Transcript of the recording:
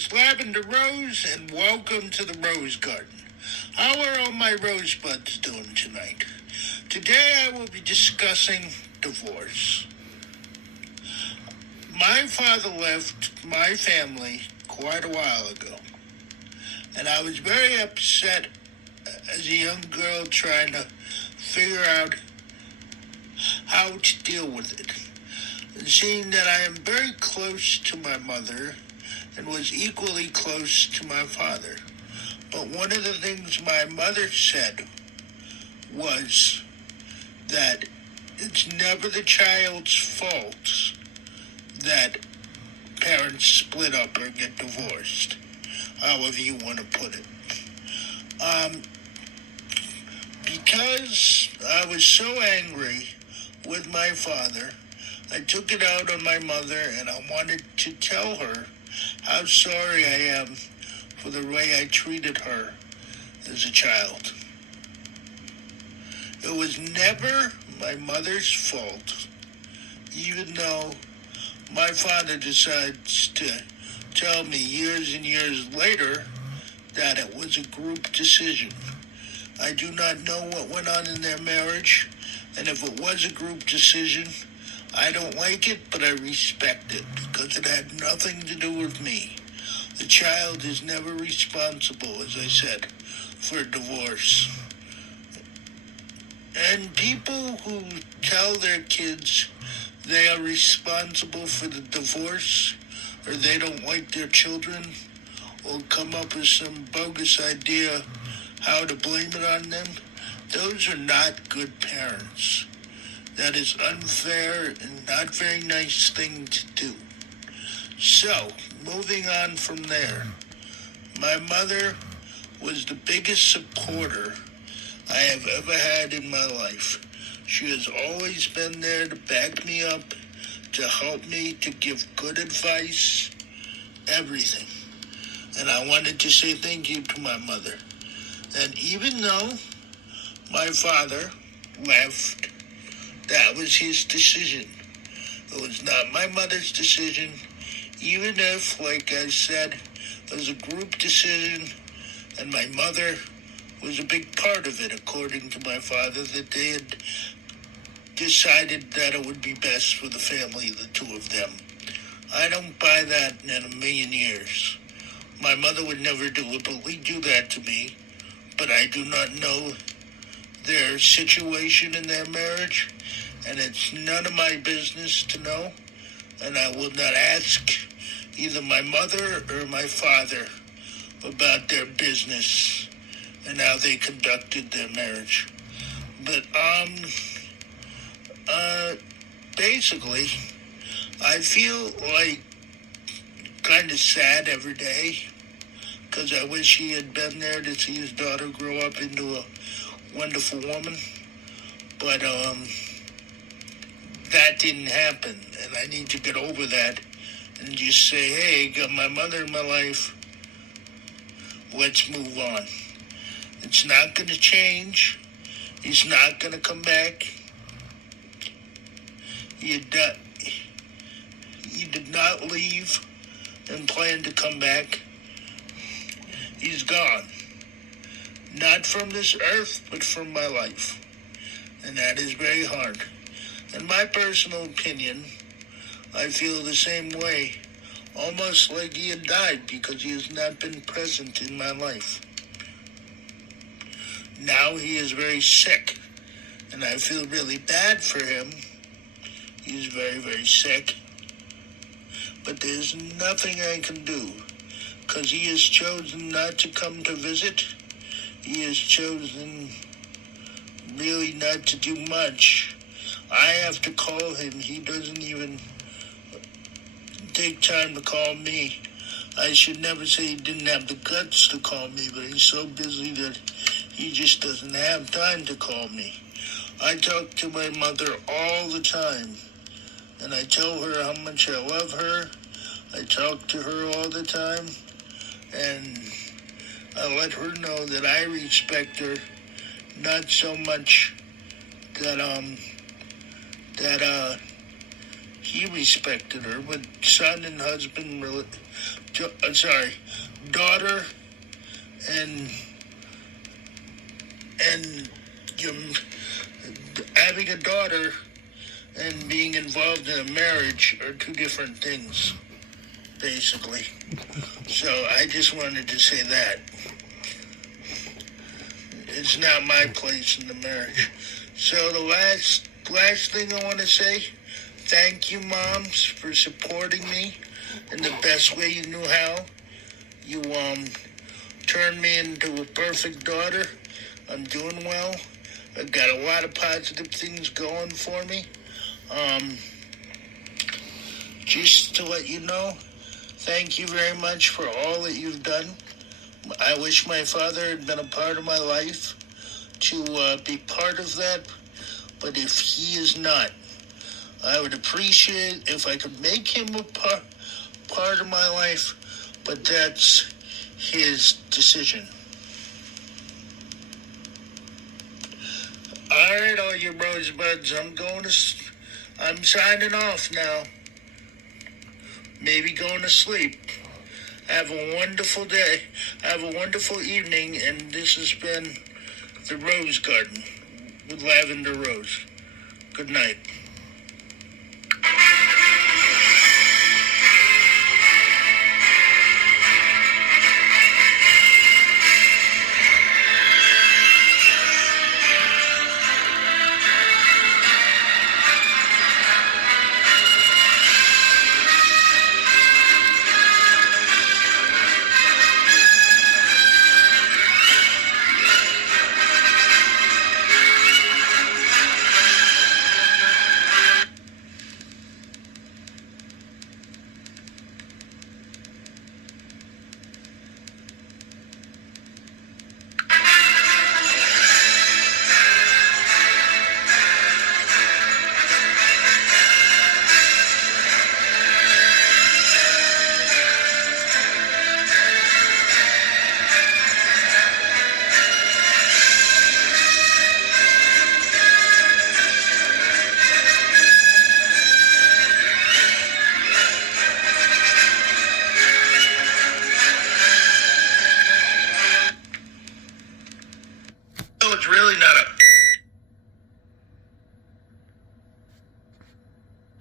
is Lavender Rose, and welcome to the Rose Garden. How are all my rosebuds doing tonight? Today I will be discussing divorce. My father left my family quite a while ago, and I was very upset as a young girl trying to figure out how to deal with it. And seeing that I am very close to my mother and was equally close to my father. But one of the things my mother said was that it's never the child's fault that parents split up or get divorced, however you want to put it. Because I was so angry with my father, I took it out on my mother, and I wanted to tell her how sorry I am for the way I treated her as a child. It was never my mother's fault, even though my father decides to tell me years and years later that it was a group decision. I do not know what went on in their marriage, and if it was a group decision, I don't like it, but I respect it, because it had nothing to do with me. The child is never responsible, as I said, for divorce. And people who tell their kids they are responsible for the divorce, or they don't like their children, or come up with some bogus idea how to blame it on them, those are not good parents. That is unfair and not very nice thing to do. So, moving on from there, my mother was the biggest supporter I have ever had in my life. She has always been there to back me up, to help me, to give good advice, everything. And I wanted to say thank you to my mother. And even though my father left, that was his decision. It was not my mother's decision, even if, like I said, it was a group decision, and my mother was a big part of it, according to my father, that they had decided that it would be best for the family, the two of them. I don't buy that in a million years. My mother would never deliberately do that to me, but I do not know their situation in their marriage, and it's none of my business to know, and I will not ask either my mother or my father about their business and how they conducted their marriage. But, basically, I feel like kind of sad every day, because I wish he had been there to see his daughter grow up into a wonderful woman. But that didn't happen, and I need to get over that and just say, hey, got my mother in my life, let's move on. It's not going to change. He's not going to come back. He did not leave and plan to come back. He's gone. Not from this earth, but from my life. And that is very hard. In my personal opinion, I feel the same way, almost like he had died, because he has not been present in my life. Now he is very sick, and I feel really bad for him. He's very, very sick. But there's nothing I can do, because he has chosen not to come to visit. He has chosen really not to do much. I have to call him. He doesn't even take time to call me. I should never say he didn't have the guts to call me, but he's so busy that he just doesn't have time to call me. I talk to my mother all the time, and I tell her how much I love her. I talk to her all the time, and I let her know that I respect her, not so much that he respected her with son and husband, daughter and and you having a daughter and being involved in a marriage are two different things, basically. So I just wanted to say that. It's not my place in the marriage. So the last thing I want to say, thank you, moms, for supporting me in the best way you knew how. You turned me into a perfect daughter. I'm doing well. I've got a lot of positive things going for me. Just to let you know, thank you very much for all that you've done. I wish my father had been a part of my life to be part of that, but if he is not, I would appreciate if I could make him a part of my life, but that's his decision. All right, all you rosebuds, I'm signing off now. Maybe going to sleep. Have a wonderful day. Have a wonderful evening, and this has been The Rose Garden with Lavender Rose. Good night. No, it's really not a